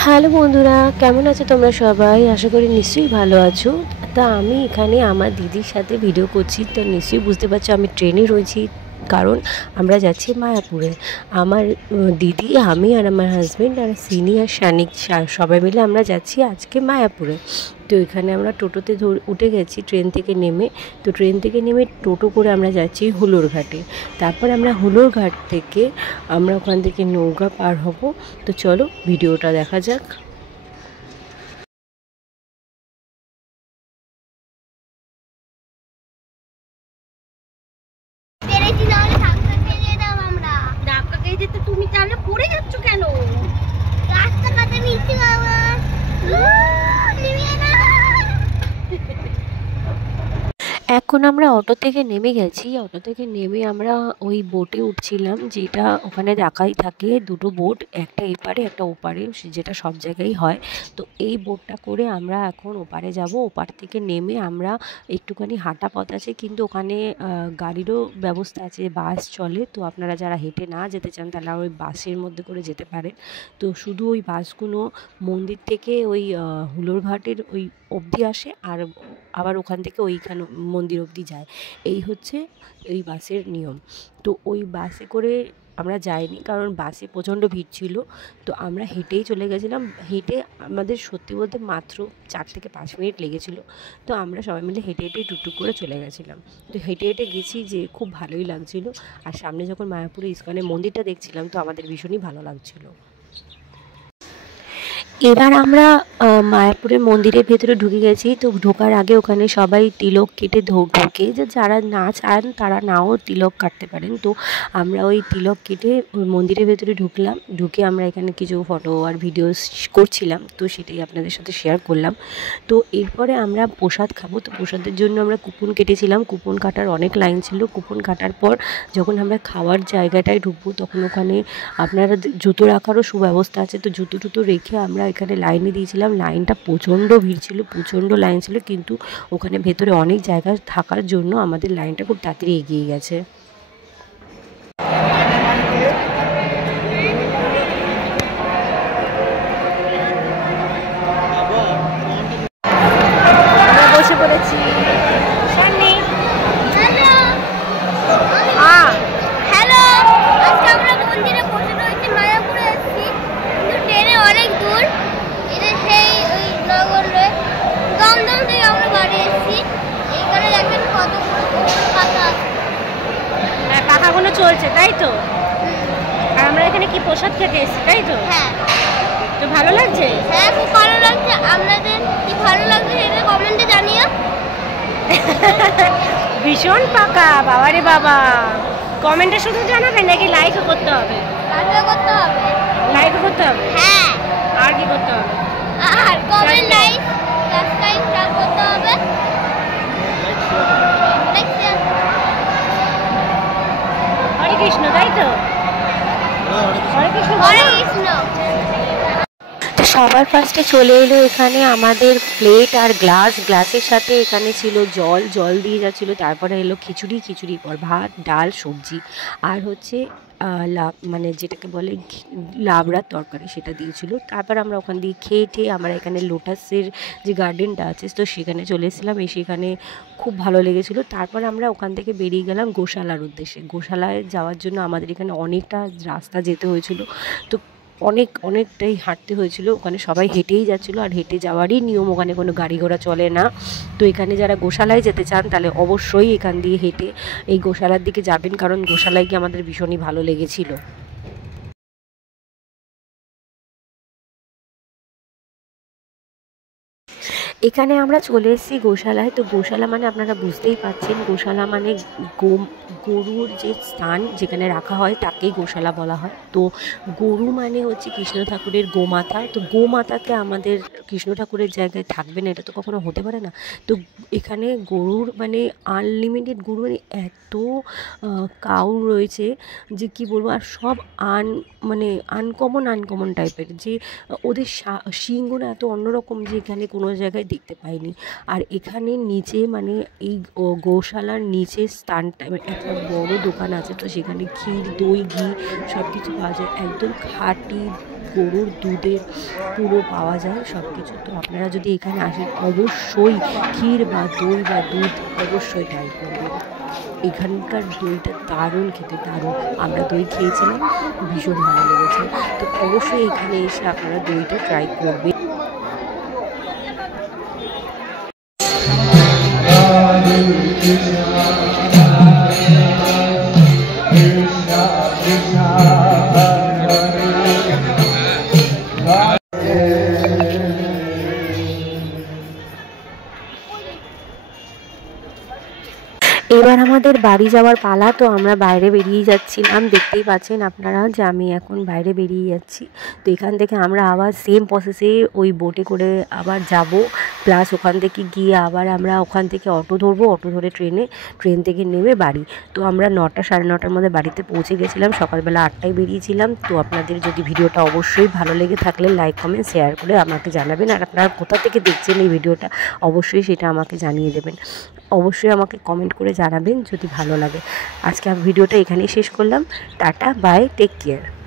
Hello বন্ধুরা, কেমন আছো তোমরা সবাই? আশা করি নিশ্চয়ই ভালো আছো। তা আমি এখানে আমার দিদির সাথে ভিডিও করছি, তো নিশ্চয়ই বুঝতে পারছো আমি ট্রেনে রয়েছি। কারণ আমরা যাচ্ছি মায়াপুরে। আমার দিদি, আমি আর আমার হাজব্যান্ড আর সিনি আর শানিক সবাই মিলে আমরা যাচ্ছি আজকে মায়াপুরে। তো এখানে আমরা টোটোতে উঠে গেছি ট্রেন থেকে নেমে। তো ট্রেন থেকে নেমে টোটো করে আমরা যাচ্ছি হুলোর ঘাটে। তারপর আমরা হুলোর ঘাট থেকে আমরা ওখান থেকে নৌকা পার হব। তো চলো ভিডিওটা দেখা যাক। পেরেছি না হলে ধাক্কা খেয়ে যেতাম আমরা। ধাক্কা খেয়ে যেতে তুমি তাহলে পড়ে যাচ্ছ কেন? রাস্তাঘাটে নিচে আমার নিয়ে না। এখন আমরা অটো থেকে নেমে গেছি। অটো থেকে নেমে আমরা ওই বোটে উঠছিলাম, যেটা ওখানে রাখাই থাকে দুটো বোট, একটা এপারে একটা ওপারে, যেটা সব জায়গায় হয়। তো এই বোটটা করে আমরা এখন ওপারে যাব। ওপার থেকে নেমে আমরা একটুখানি হাঁটা পথ আছে, কিন্তু ওখানে গাড়িরও ব্যবস্থা আছে, বাস চলে। তো আপনারা যারা হেঁটে না যেতে চান তারা ওই বাসের মধ্যে করে যেতে পারেন। তো শুধু ওই বাসগুলো মন্দির থেকে ওই হুলোর ঘাটের ওই অবধি আসে, আর আবার ওখান থেকে ওইখানে মন্দির অবধি যায়। এই হচ্ছে ওই বাসের নিয়ম। তো ওই বাসে করে আমরা যাইনি, কারণ বাসে প্রচণ্ড ভিড় ছিল। তো আমরা হেঁটেই চলে গেছিলাম। হেঁটে আমাদের সত্যি বলতে মাত্র 4 থেকে 5 মিনিট লেগেছিল। তো আমরা সবাই মিলে হেঁটে হেঁটে টুকটুক করে চলে গেছিলাম। তো হেঁটে হেঁটে গেছি, যে খুব ভালোই লাগছিল। আর সামনে যখন মায়াপুরে ইস্কনের মন্দিরটা দেখছিলাম, তো আমাদের ভীষণই ভালো লাগছিল। এবার আমরা মায়াপুরের মন্দিরের ভেতরে ঢুকে গেছি। তো ঢোকার আগে ওখানে সবাই তিলক কেটে ঢোকে, যে যারা না চান তারা নাও তিলক কাটতে পারেন। তো আমরা ওই তিলক কেটে ওই মন্দিরের ভেতরে ঢুকলাম। ঢুকে আমরা এখানে কিছু ফটো আর ভিডিও করছিলাম, তো সেটাই আপনাদের সাথে শেয়ার করলাম। তো এরপরে আমরা প্রসাদ খাবো। তো প্রসাদের জন্য আমরা কুপন কেটেছিলাম। কুপন কাটার অনেক লাইন ছিল। কুপন কাটার পর যখন আমরা খাওয়ার জায়গাটায় ঢুকবো, তখন ওখানে আপনারা জুতো রাখারও সুব্যবস্থা আছে। তো জুতো টুতো রেখে আমরা এখানে লাইনে দিয়েছিলাম। লাইনটা প্রচণ্ড ভিড় ছিল, প্রচণ্ড লাইন ছিল, কিন্তু ওখানে ভেতরে অনেক জায়গা থাকার জন্য আমাদের লাইনটা খুব তাড়াতাড়ি এগিয়ে গেছে। আমরা বসে পড়েছি। হ্যালো, আজকে আমরা মন্দিরে বসে রয়েছি, মায়াপুরে এসেছি, কিন্তু ট্রেনে অনেক দূর। এটা সেই ওই নগর দমদম থেকে আমরা বাড়ি এসেছি। এইখানে দেখেন কত পাতা আছে। হ্যাঁ, পাখাগুলো চলছে তাই তো। আর আমরা এখানে কি প্রসাদ খেতে এসেছি তাই তো। হ্যাঁ তো ভালো লাগছে। হ্যাঁ, খুব ভালো লাগছে। আপনাদের কি ভালো লাগছে সেটা কমেন্টে জানিও। ভীষণ পাকা বাবারে বাবা। কমেন্টে শুধু জানাবেন নাকি লাইকও করতে হবে? লাইক করতে হবে। লাইকও করতে হবে। হ্যাঁ, আর কি করতে হবে? আর কমেন্ট লাইক সাবস্ক্রাইব করতে হবে। Like share. হরে কৃষ্ণ তাই তো। হরে কৃষ্ণ হরে কৃষ্ণ। তো সবার ফার্স্টে চলে এলো এখানে আমাদের প্লেট আর গ্লাসের সাথে এখানে ছিল জল দিয়ে যাচ্ছিলো। তারপরে এলো খিচুড়ির পর ভাত, ডাল, সবজি, আর হচ্ছে মানে যেটাকে বলে লাবড়ার তরকারি, সেটা দিয়েছিল। তারপর আমরা ওখান দিয়ে খেয়ে আমরা এখানে লোটাসের যে গার্ডেনটা আছে, তো সেখানে চলে এসেছিলাম। সেখানে খুব ভালো লেগেছিলো। তারপর আমরা ওখান থেকে বেরিয়ে গেলাম গোশালার উদ্দেশ্যে। গোশালায় যাওয়ার জন্য আমাদের এখানে অনেকটা রাস্তা যেতে হয়েছিল। তো অনেকটাই হাঁটতে হয়েছিল। ওখানে সবাই হেঁটেই যাচ্ছিলো, আর হেঁটে যাওয়ারই নিয়ম, ওখানে কোনো গাড়ি ঘোড়া চলে না। তো এখানে যারা গোশালায় যেতে চান তাহলে অবশ্যই এখান দিয়ে হেঁটে এই গোশালার দিকে যাবেন, কারণ গোশালায় গিয়ে আমাদের ভীষণই ভালো লেগেছিলো। এখানে আমরা চলে এসেছি গোশালায়। তো গোশালা মানে আপনারা বুঝতেই পারছেন, গোশালা মানে গরুর যে স্থান যেখানে রাখা হয় তাকেই গোশালা বলা হয়। তো গরু মানে হচ্ছে কৃষ্ণ ঠাকুরের গোমাতা। তো গোমাতাকে আমাদের কৃষ্ণ ঠাকুরের জায়গায় থাকবে না, এটা তো কখনো হতে পারে না। তো এখানে গরুর মানে আনলিমিটেড গরু, মানে এত কাউ রয়েছে যে কি বলবো। আর সব মানে আনকমন টাইপের, যে ওদের শিংগুলো এত অন্যরকম যে এখানে কোনো জায়গায় দেখতে পাইনি। আর এখানে নিচে মানে এই গোশালার নিচের স্থানটা একটা বড় দোকান আছে। তো সেখানে ক্ষীর, দই, ঘি সব কিছু পাওয়া যায়। একদম খাঁটি গরুর দুধের পুরো পাওয়া যায় সব কিছু। তো আপনারা যদি এখানে আসেন অবশ্যই ক্ষীর বা দই বা দুধ অবশ্যই ট্রাই করবেন। এখানকার দইটা দারুণ খেতে, দারুণ। আমরা দই খেয়েছিলাম, ভীষণ ভালো লেগেছে। তো অবশ্যই এখানে এসে আপনারা দইটা ট্রাই করবেন। এবার আমাদের বাড়ি যাওয়ার পালা। তো আমরা বাইরে বেরিয়ে যাচ্ছিলাম, দেখতেই পাচ্ছেন আপনারা যে আমি এখন বাইরে বেরিয়ে যাচ্ছি। তো এখান থেকে আমরা আবার সেম প্রসেসে ওই বোটে করে আবার যাব, প্লাস ওখান থেকে গিয়ে আবার আমরা ওখান থেকে অটো ধরবো, অটো ধরে ট্রেন থেকে নেমে বাড়ি। তো আমরা 9টা সাড়ে 9টার মধ্যে বাড়িতে পৌঁছে গেছিলাম, সকালবেলা 8টায় বেরিয়েছিলাম। তো আপনাদের যদি ভিডিওটা অবশ্যই ভালো লেগে থাকলে লাইক কমেন্ট শেয়ার করে আমাকে জানাবেন, আর আপনারা কোথা থেকে দেখছেন এই ভিডিওটা অবশ্যই সেটা আমাকে জানিয়ে দেবেন। অবশ্যই আমাকে কমেন্ট করে জানাবেন যদি ভালো লাগে। আজকে আমি ভিডিওটা এখানেই শেষ করলাম। Tata, bye, take care.